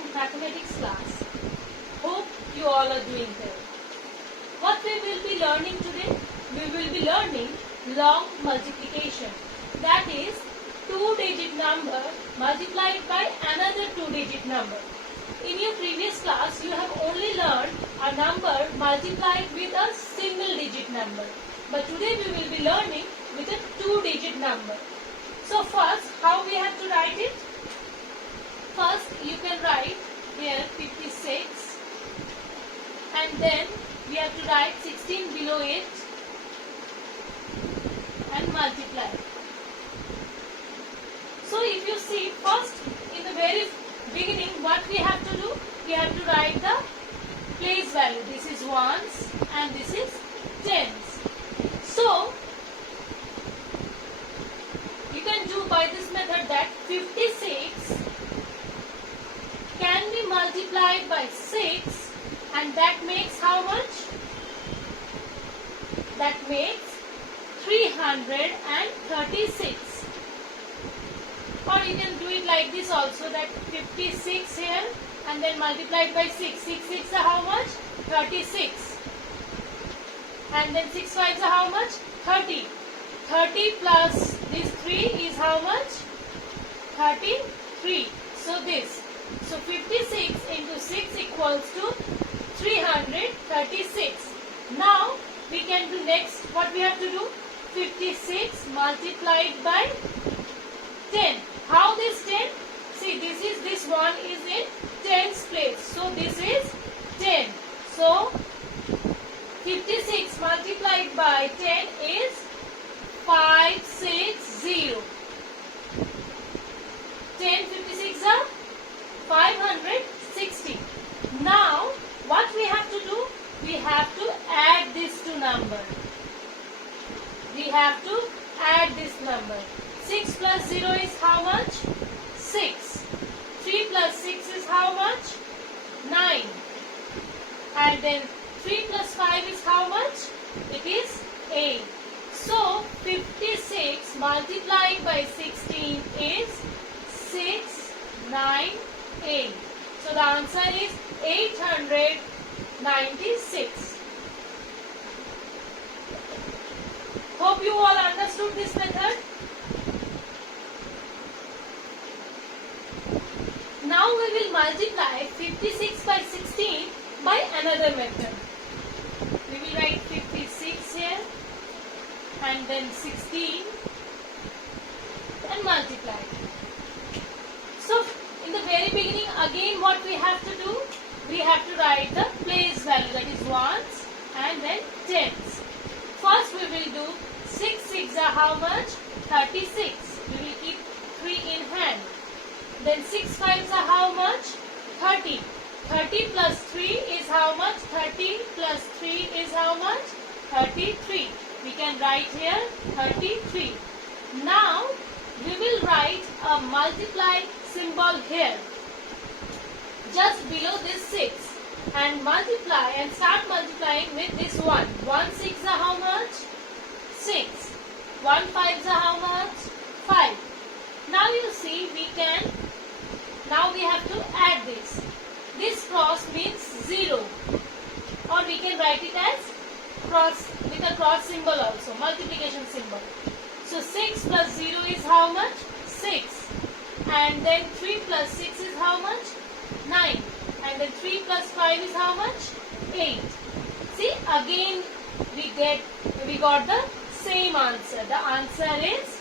online mathematics class. Hope you all are doing well. What we will be learning today? We will be learning long multiplication. That is, two-digit number multiplied by another two-digit number. In your previous class, you have only learned a number multiplied with a single-digit number. But today we will be learning with a two-digit number. So first, how we have to write it? First, you can write here 56 and then we have to write 16 below it and multiply. So if you see, first in the very beginning what we have to do? We have to write the place value. This is ones and this is tens. So you can do by this method that 56 can be multiplied by 6 and that makes how much? That makes 336. Or you can do it like this also, that 56 here and then multiplied by 6. 6 6 are how much? 36. And then 6 5 are how much? 30. 30 plus this 3 is how much? 33. So this. So 56 into 6 equals to 336. Now we can do next. What we have to do? 56 multiplied by 10. How this 10? See, this one is in tens place. So this is 10. So 56 multiplied by 10 is 560. 10 56 are 560. Now what we have to do? We have to add these two numbers. We have to add this number. 6 plus 0 is how much? 6. 3 plus 6 is how much? 9. And then 3 plus 5 is how much? It is 8. So 56 multiplied by 16 is 698. So the answer is 896. Hope you all understood this method. Now we will multiply 56 by 16 by another method. We will write 56 here and then 16 and multiply. So in the very beginning, again what we have to do? We have to write the place value, that is ones and then tens. First we will do 6 6 are how much? 36. We will keep 3 in hand. Then 6 5s are how much? 30. 30 plus 3 is how much? 30 plus 3 is how much? 33. We can write here 33. Now we will write a multiply symbol here just below this 6 and multiply and start multiplying with this 1. 1 6 are how much? 6. 1 5s are how much? 5. Now you see now we have to add this. This cross means 0 or we can write it as cross with a cross symbol also, multiplication symbol. So 6 plus 0 is how much? 6. And then 3 plus 6 is how much? 9. And then 3 plus 5 is how much? 8. See, again we got the same answer. The answer is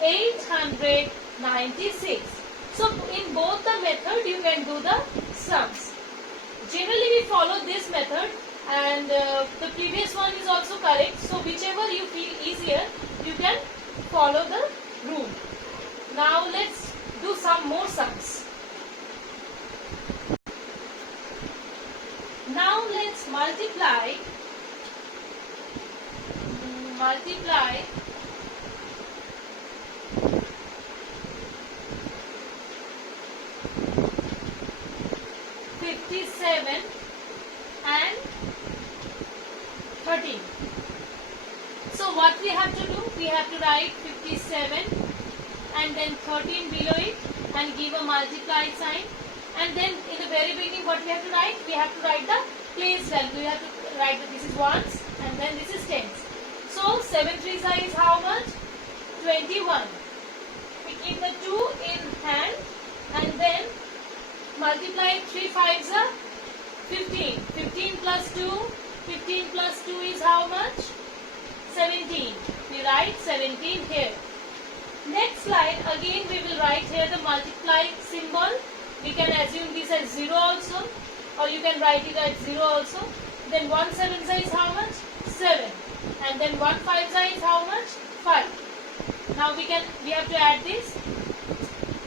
896. So in both the method you can do the sums. Generally we follow this method and the previous one is also correct. So whichever you feel easier, you can follow the rule. Now let's do some more sums. Now let's multiply 57 and 13. So what we have to do? We have to write 57 and then 13 below it and give a multiply sign And then in the very beginning, what we have to write? We have to write the place value. We have to write that this is ones and then this is tens. So 7 3s is how much? 21. We keep the 2 in hand and then multiply 3 5s are 15. 15 plus 2. 15 plus 2 is how much? 17. We write 17 here. Next slide, again we will write here the multiply symbol. We can assume this as 0 also, or you can write it as 0 also. Then 1 7s is how much? 7. And then 1 5s is how much? 5. Now we have to add this.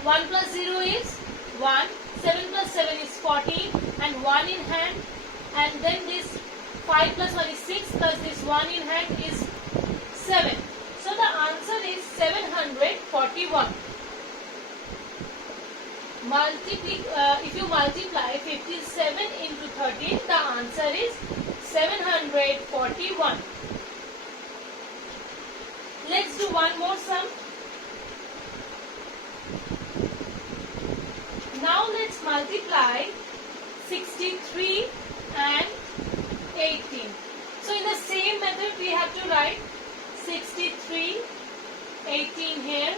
1 plus 0 is 1. 7 plus 7 is 14 and 1 in hand. And then this 5 plus 1 is 6 plus this 1 in hand is 7. So the answer is 741. If you multiply 57 into 13, the answer is 741. Let's do one more sum. Now let's multiply 63 and 18. So in the same method we have to write 63, 18 here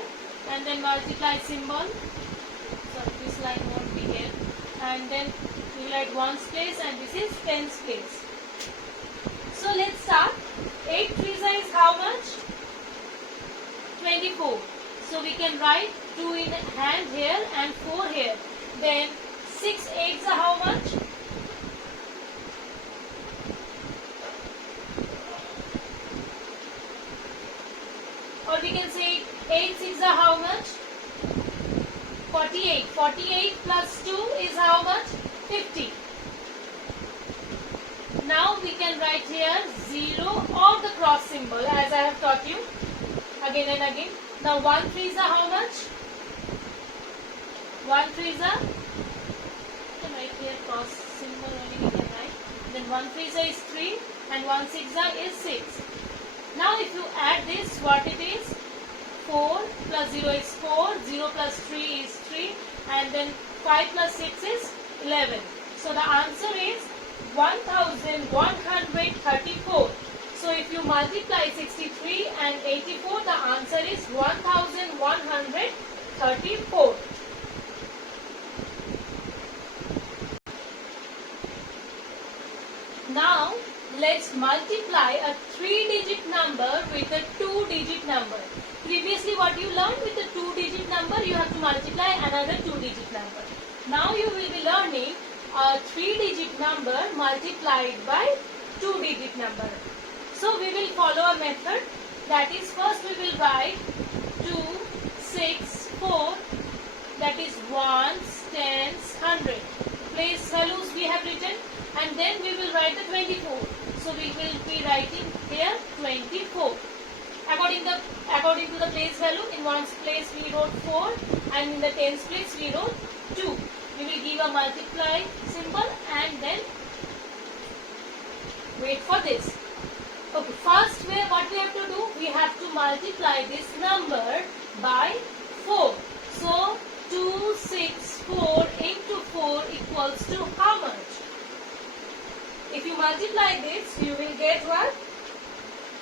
and then multiply symbol. So this line won't be here. And then we write ones place and this is tens place. So let's start. 8 3s is how much? 24. So we can write 2 in hand here and 4 here. Then 6 8s are how much? Or we can say 8 6 are how much? 48. 48 plus 2 is how much? 50. Now we can write here 0 or the cross symbol as I have taught you again and again. Now 1 3s are how much? 1 3s are, you can write here cross symbol only we can write. Then 1 3s is 3 and 1 6 is 6. Now if you add this, what it is? 4 plus 0 is 4, 0 plus 3 is 3 and then 5 plus 6 is 11. So the answer is 1134. So if you multiply 63 and 84, the answer is 1134. Now let's multiply a 3-digit number with a 2-digit number. Previously what you learned, with a 2-digit number you have to multiply another 2-digit number. Now you will be learning a 3-digit number multiplied by 2-digit number. So we will follow a method, that is first we will write 2, 6, 4, that is ones, tens, 100. Place values we have written and then we will write the 24. So we will be writing here 24. According to the place value, in ones place we wrote 4 and in the tens place we wrote 2. We will give a multiply symbol and then wait for this. Okay, first what we have to do, we have to multiply this number by 4. So 264 into 4 equals to how much? If you multiply this, you will get what?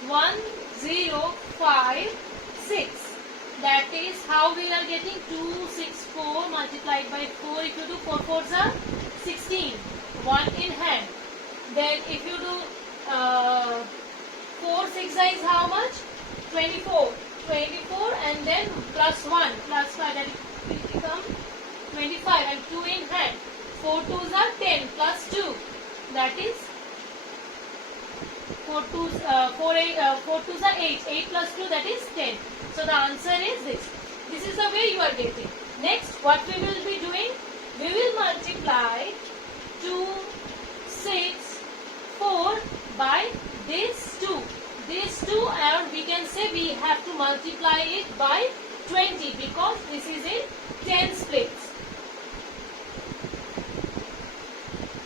1056. That is how we are getting 264 multiplied by 4. If you do 4 4s are 16. 1 in hand. Then if you do 4 6 is how much? 24. 24 and then plus 1 plus 5, that will become 25 and 2 in hand. 4 2s are 10 plus 2, that is 4 2s are 8. 8 plus 2, that is 10. So the answer is this. This is the way you are getting. Next, what we will be doing? We will multiply 2, 6, 4 by this 2. This 2, and we can say we have to multiply it by 20 because this is in tens place.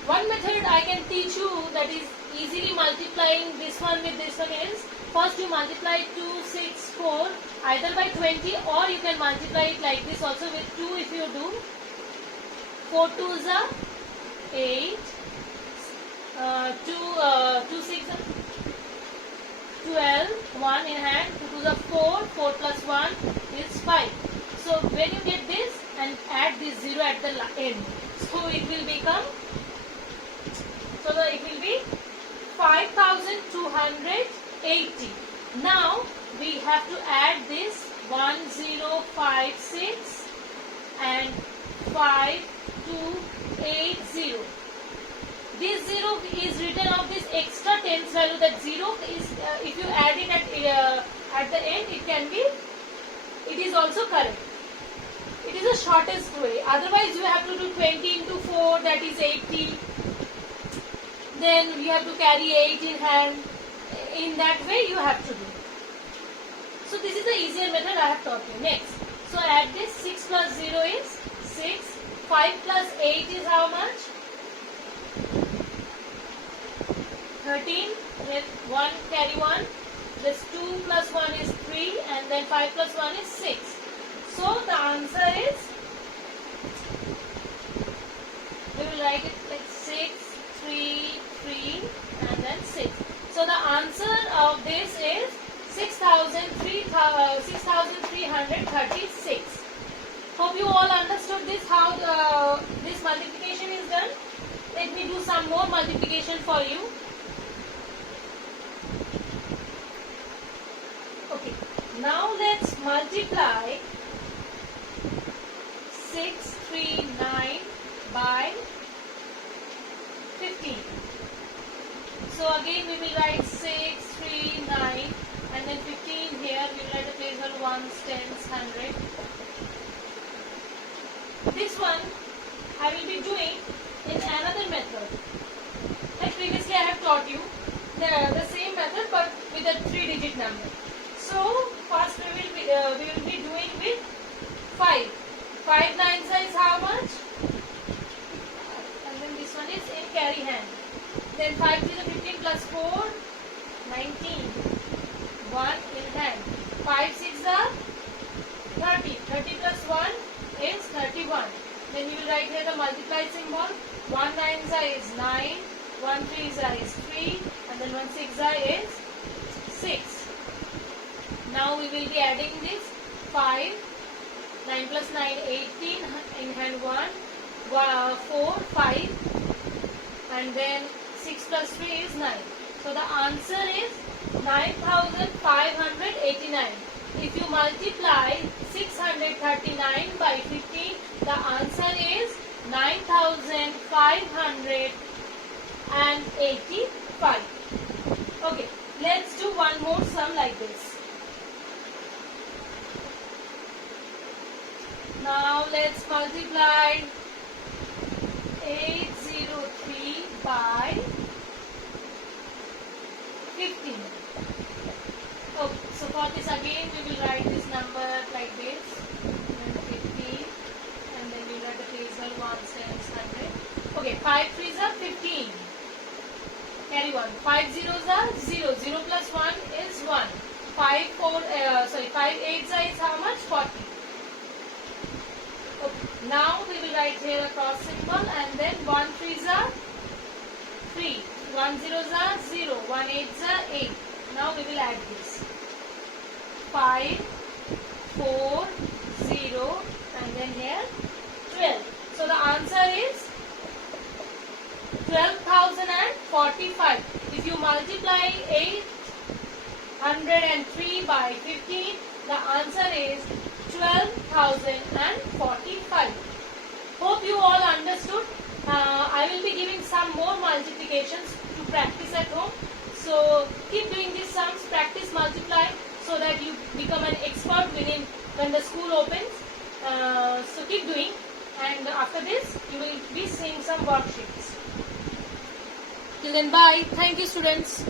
One method I can teach you that is easily multiplying this one with this one is, first you multiply 2, 6, 4 either by 20 or you can multiply it like this also with 2 if you do. 4 2s are 8. 2 6 are 12. 1 in hand. 2 2s are 4. 4 plus 1 is 5. So when you get this and add this 0 at the end, so it will become. So it will be 5280. Now we have to add this 1056 and 5280. This 0 is written of this extra tens value. That 0 is if you add it at the end, it is also correct. It is the shortest way. Otherwise you have to do 20 into 4, that is 80. Then you have to carry 8 in hand. In that way you have to do. So this is the easier method I have taught you. Next, so add this. 6 plus 0 is 6. 5 plus 8 is how much? 13. Then 1 carry 1. This 2 plus 1 is 3, and then 5 plus 1 is 6. So the answer is, we will write it like 6, 3, 3, and then 6. So the answer of this is 6,336. Hope you all understood this, how this multiplication is done. Let me do some more multiplication for you. Okay, now let's multiply 639 by 15. So again we will write 639 and then 15 here. We will write a place for ones, tens, 100. This one I will be doing in another method. Like previously I have taught you the same method but with a 3-digit number. So first we will be doing with 5. 5 nines is how much? And then this one is in carry hand. Then 5 to the 15 plus 4, 19. 1 in hand. 5 6 are 30. 30 plus 1 is 31. Then you will write here the multiply symbol. 1 9 is 9. 1 3 is 3. And then 1 6 is 6. Now we will be adding this 5. 9 plus 9, 18. In hand 1. 4, 5. And then 6 plus 3 is 9. So the answer is 9,589. If you multiply 639 by 15, the answer is 9,585. Okay, let's do one more sum like this. Now let's multiply 803 by 15. Okay, so for this again we will write this number like this, and 15, and then we write the place for 1, 10, 100. Okay, 5 3s are 15. Carry 1. 5 zeros are 0. 0 plus 1 is 1. 5 8s is how much? 40. Okay, now we will write here a cross symbol, and then 1 3s are 3. 1 zeros are 0. 1 8s are 8. Now we will add this. 5, 4, 0, and then here 12. So the answer is 12,045. If you multiply 803 by 15, the answer is 12,045. Hope you all understood. I will be giving some more multiplications to practice at home. So keep doing these sums, practice multiply, so that you become an expert when the school opens. So keep doing, and after this you will be seeing some worksheets. Till then, bye. Thank you, students.